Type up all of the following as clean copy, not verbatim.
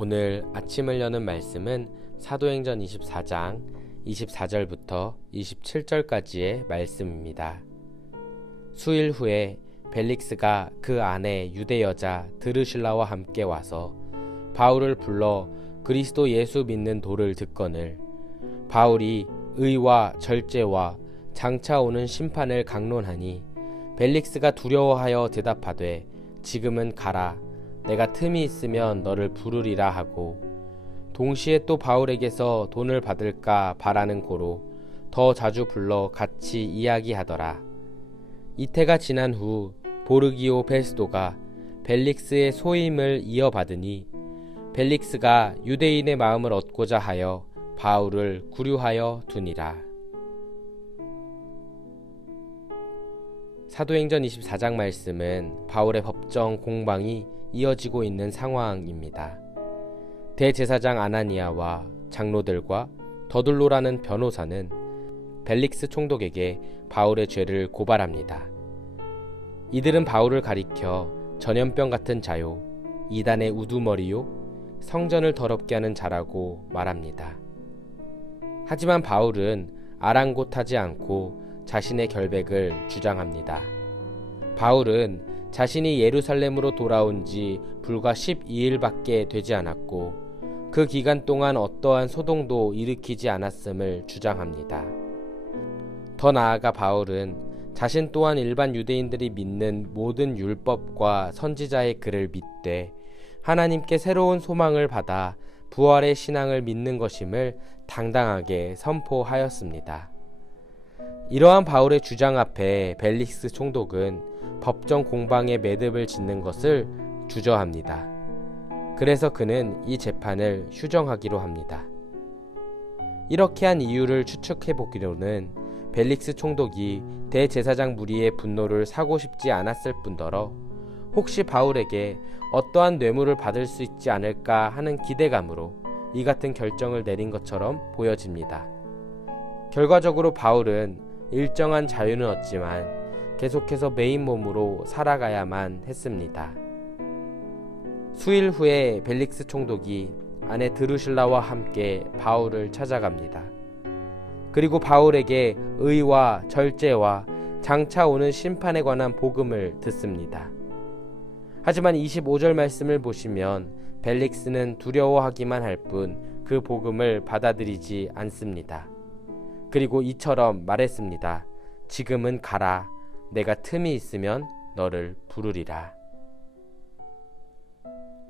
오늘 아침을 여는 말씀은 사도행전 24장 24절부터 27절까지의 말씀입니다. 수일 후에 벨릭스가 그 아내 유대 여자 드르실라와 함께 와서 바울을 불러 그리스도 예수 믿는 도를 듣거늘 바울이 의와 절제와 장차 오는 심판을 강론하니 벨릭스가 두려워하여 대답하되 지금은 가라 내가 틈이 있으면 너를 부르리라 하고 동시에 또 바울에게서 돈을 받을까 바라는 고로 더 자주 불러 같이 이야기하더라. 이태가 지난 후 보르기오 베스도가 벨릭스의 소임을 이어받으니 벨릭스가 유대인의 마음을 얻고자 하여 바울을 구류하여 두니라. 사도행전 24장 말씀은 바울의 법정 공방이 이어지고 있는 상황입니다. 대제사장 아나니아와 장로들과 더둘로라는 변호사는 벨릭스 총독에게 바울의 죄를 고발합니다. 이들은 바울을 가리켜 전염병 같은 자요, 이단의 우두머리요, 성전을 더럽게 하는 자라고 말합니다. 하지만 바울은 아랑곳하지 않고 자신의 결백을 주장합니다. 바울은 자신이 예루살렘으로 돌아온 지 불과 12일밖에 되지 않았고 그 기간 동안 어떠한 소동도 일으키지 않았음을 주장합니다. 더 나아가 바울은 자신 또한 일반 유대인들이 믿는 모든 율법과 선지자의 글을 믿되 하나님께 새로운 소망을 받아 부활의 신앙을 믿는 것임을 당당하게 선포하였습니다. 이러한 바울의 주장 앞에 벨릭스 총독은 법정 공방에 매듭을 짓는 것을 주저합니다. 그래서 그는 이 재판을 휴정하기로 합니다. 이렇게 한 이유를 추측해보기로는 벨릭스 총독이 대제사장 무리의 분노를 사고 싶지 않았을 뿐더러 혹시 바울에게 어떠한 뇌물을 받을 수 있지 않을까 하는 기대감으로 이 같은 결정을 내린 것처럼 보여집니다. 결과적으로 바울은 일정한 자유는 얻지만 계속해서 메인 몸으로 살아가야만 했습니다. 수일 후에 벨릭스 총독이 아내 드루실라와 함께 바울을 찾아갑니다. 그리고 바울에게 의와 절제와 장차 오는 심판에 관한 복음을 듣습니다. 하지만 25절 말씀을 보시면 벨릭스는 두려워하기만 할 뿐 그 복음을 받아들이지 않습니다. 그리고 이처럼 말했습니다. 지금은 가라. 내가 틈이 있으면 너를 부르리라.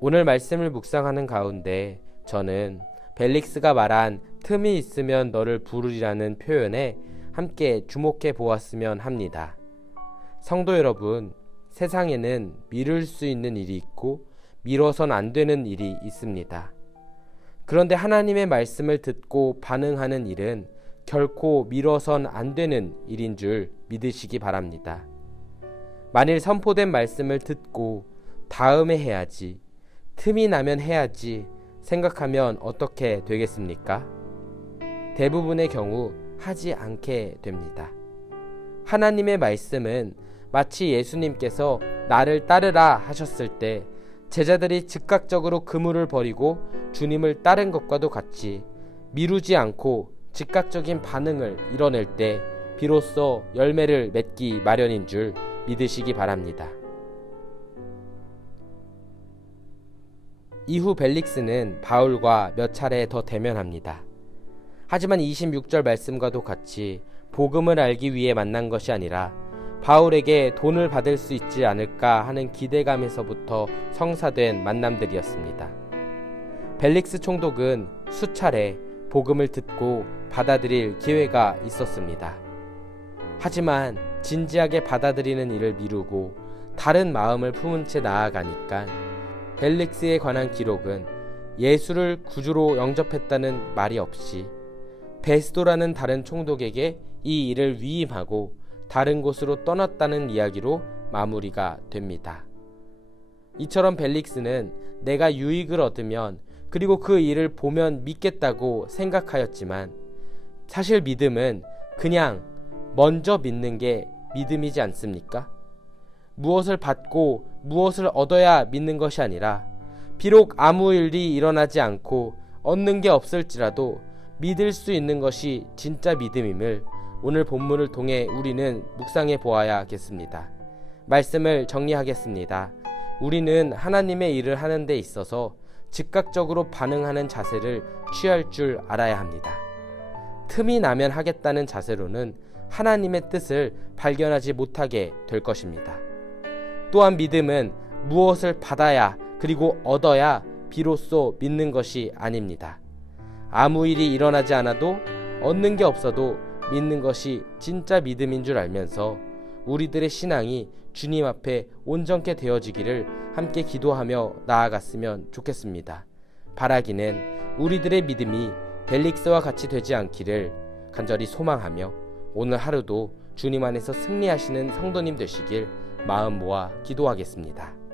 오늘 말씀을 묵상하는 가운데 저는 벨릭스가 말한 틈이 있으면 너를 부르리라는 표현에 함께 주목해 보았으면 합니다. 성도 여러분, 세상에는 미룰 수 있는 일이 있고 미뤄선 안 되는 일이 있습니다. 그런데 하나님의 말씀을 듣고 반응하는 일은 결코 미뤄선 안 되는 일인 줄 믿으시기 바랍니다. 만일 선포된 말씀을 듣고 다음에 해야지, 틈이 나면 해야지 생각하면 어떻게 되겠습니까? 대부분의 경우 하지 않게 됩니다. 하나님의 말씀은 마치 예수님께서 나를 따르라 하셨을 때 제자들이 즉각적으로 그물을 버리고 주님을 따른 것과도 같이 미루지 않고 즉각적인 반응을 이뤄낼 때 비로소 열매를 맺기 마련인 줄 믿으시기 바랍니다. 이후 벨릭스는 바울과 몇 차례 더 대면합니다. 하지만 26절 말씀과도 같이 복음을 알기 위해 만난 것이 아니라 바울에게 돈을 받을 수 있지 않을까 하는 기대감에서부터 성사된 만남들이었습니다. 벨릭스 총독은 수차례 복음을 듣고 받아들일 기회가 있었습니다. 하지만 진지하게 받아들이는 일을 미루고 다른 마음을 품은 채 나아가니까 벨릭스에 관한 기록은 예수를 구주로 영접했다는 말이 없이 베스도라는 다른 총독에게 이 일을 위임하고 다른 곳으로 떠났다는 이야기로 마무리가 됩니다. 이처럼 벨릭스는 내가 유익을 얻으면 그리고 그 일을 보면 믿겠다고 생각하였지만 사실 믿음은 그냥 먼저 믿는 게 믿음이지 않습니까? 무엇을 받고 무엇을 얻어야 믿는 것이 아니라 비록 아무 일이 일어나지 않고 얻는 게 없을지라도 믿을 수 있는 것이 진짜 믿음임을 오늘 본문을 통해 우리는 묵상해 보아야겠습니다. 말씀을 정리하겠습니다. 우리는 하나님의 일을 하는 데 있어서 즉각적으로 반응하는 자세를 취할 줄 알아야 합니다. 틈이 나면 하겠다는 자세로는 하나님의 뜻을 발견하지 못하게 될 것입니다. 또한 믿음은 무엇을 받아야 그리고 얻어야 비로소 믿는 것이 아닙니다. 아무 일이 일어나지 않아도 얻는 게 없어도 믿는 것이 진짜 믿음인 줄 알면서 우리들의 신앙이 주님 앞에 온전케 되어지기를 함께 기도하며 나아갔으면 좋겠습니다. 바라기는 우리들의 믿음이 벨릭스와 같이 되지 않기를 간절히 소망하며 오늘 하루도 주님 안에서 승리하시는 성도님 되시길 마음 모아 기도하겠습니다.